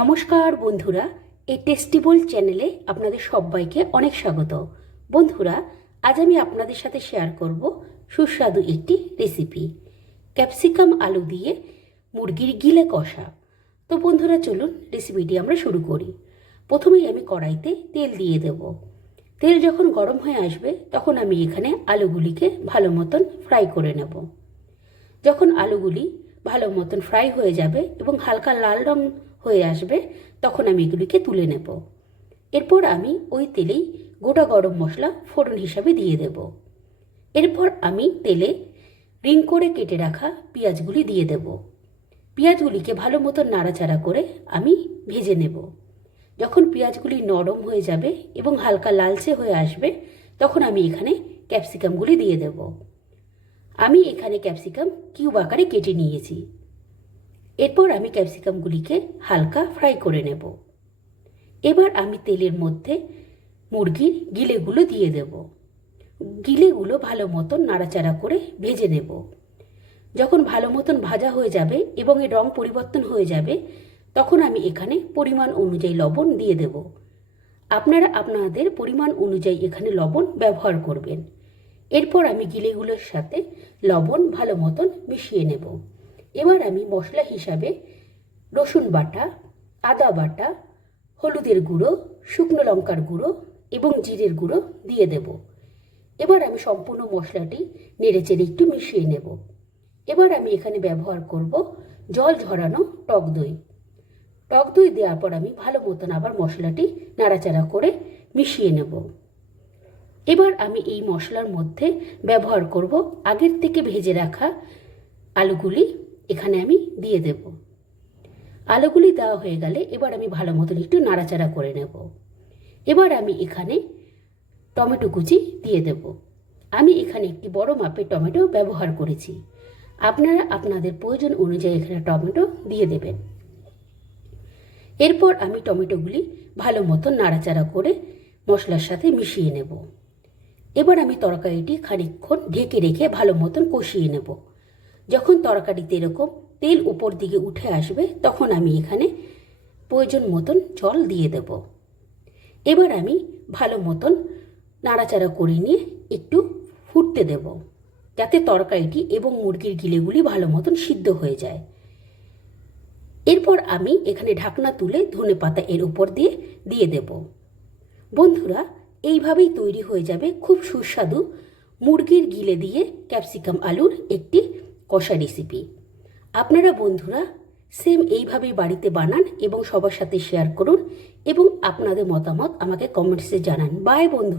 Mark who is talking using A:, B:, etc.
A: নমস্কার বন্ধুরা, এই টেস্টিবল চ্যানেলে আপনাদের সবাইকে অনেক স্বাগত। বন্ধুরা, আজ আমি আপনাদের সাথে শেয়ার করব সুস্বাদু একটি রেসিপি ক্যাপসিকাম আলু দিয়ে মুরগির গিলে কষা। তো বন্ধুরা, চলুন রেসিপিটি আমরা শুরু করি। প্রথমেই আমি কড়াইতে তেল দিয়ে দেব। তেল যখন গরম হয়ে আসবে, তখন আমি এখানে আলুগুলিকে ভালো মতন ফ্রাই করে নেব। যখন আলুগুলি ভালো মতন ফ্রাই হয়ে যাবে এবং হালকা লাল রং হয়ে আসবে, তখন আমি এগুলিকে তুলে নেব। এরপর আমি ওই তেলেই গোটা গরম মশলা ফোড়ন হিসাবে দিয়ে দেব। এরপর আমি তেলে রিং করে কেটে রাখা পেঁয়াজগুলি দিয়ে দেব। পেঁয়াজগুলিকে ভালো মতন নাড়াচাড়া করে আমি ভেজে নেব। যখন পেঁয়াজগুলি নরম হয়ে যাবে এবং হালকা লালচে হয়ে আসবে, তখন আমি এখানে ক্যাপসিকামগুলি দিয়ে দেব। আমি এখানে ক্যাপসিকাম কিউব আকারে কেটে নিয়েছি। এরপর আমি ক্যাপসিকামগুলিকে হালকা ফ্রাই করে নেব। এবার আমি তেলের মধ্যে মুরগির গিলেগুলো দিয়ে দেব। গিলেগুলো ভালো মতন নাড়াচাড়া করে ভেজে নেব। যখন ভালো মতন ভাজা হয়ে যাবে এবং এর রং পরিবর্তন হয়ে যাবে, তখন আমি এখানে পরিমাণ অনুযায়ী লবণ দিয়ে দেব। আপনারা আপনাদের পরিমাণ অনুযায়ী এখানে লবণ ব্যবহার করবেন। এরপর আমি গিলেগুলোর সাথে লবণ ভালো মতন মিশিয়ে নেব। এবার আমি মশলা হিসাবে রসুন বাটা, আদা বাটা, হলুদের গুঁড়ো, শুকনো লঙ্কার গুঁড়ো এবং জিরের গুঁড়ো দিয়ে দেব। এবার আমি সম্পূর্ণ মশলাটি নেড়েচেড়ে একটু মিশিয়ে নেব। এবার আমি এখানে ব্যবহার করব জল ঝরানো টক দই। টক দই দেওয়ার পর আমি ভালো মতন আবার মশলাটি নাড়াচাড়া করে মিশিয়ে নেব। এবার আমি এই মশলার মধ্যে ব্যবহার করব আগের থেকে ভেজে রাখা আলুগুলি এখানে আমি দিয়ে দেব। আলুগুলি দেওয়া হয়ে গেলে এবার আমি ভালো মতন একটু নাড়াচাড়া করে নেব। এবার আমি এখানে টমেটো কুচি দিয়ে দেব। আমি এখানে একটি বড় মাপের টমেটো ব্যবহার করেছি। আপনারা আপনাদের প্রয়োজন অনুযায়ী এখানে টমেটো দিয়ে দেবেন। এরপর আমি টমেটোগুলি ভালো মতন নাড়াচাড়া করে মশলার সাথে মিশিয়ে নেব। এবার আমি তরকারিটি খানিকক্ষণ ঢেকে রেখে ভালো মতন কষিয়ে নেব। যখন তরকারিতে এরকম তেল উপর দিকে উঠে আসবে, তখন আমি এখানে প্রয়োজন মতন জল দিয়ে দেব। এবার আমি ভালো মতন নাড়াচাড়া করে নিয়ে একটু ফুটতে দেব, যাতে তরকারিটি এবং মুরগির গিলেগুলি ভালো মতন সিদ্ধ হয়ে যায়। এরপর আমি এখানে ঢাকনা তুলে ধনে পাতা এর উপর দিয়ে দিয়ে দেব। বন্ধুরা, এইভাবেই তৈরি হয়ে যাবে খুব সুস্বাদু মুরগির গিলে দিয়ে ক্যাপসিকাম আলুর একটি কষা রেসিপি আপনারা বন্ধুরা সেম এইভাবে বাড়িতে বানান এবং সবার সাথে শেয়ার করুন এবং আপনাদের মতামত আমাকে কমেন্টসে জানান। বাই বন্ধু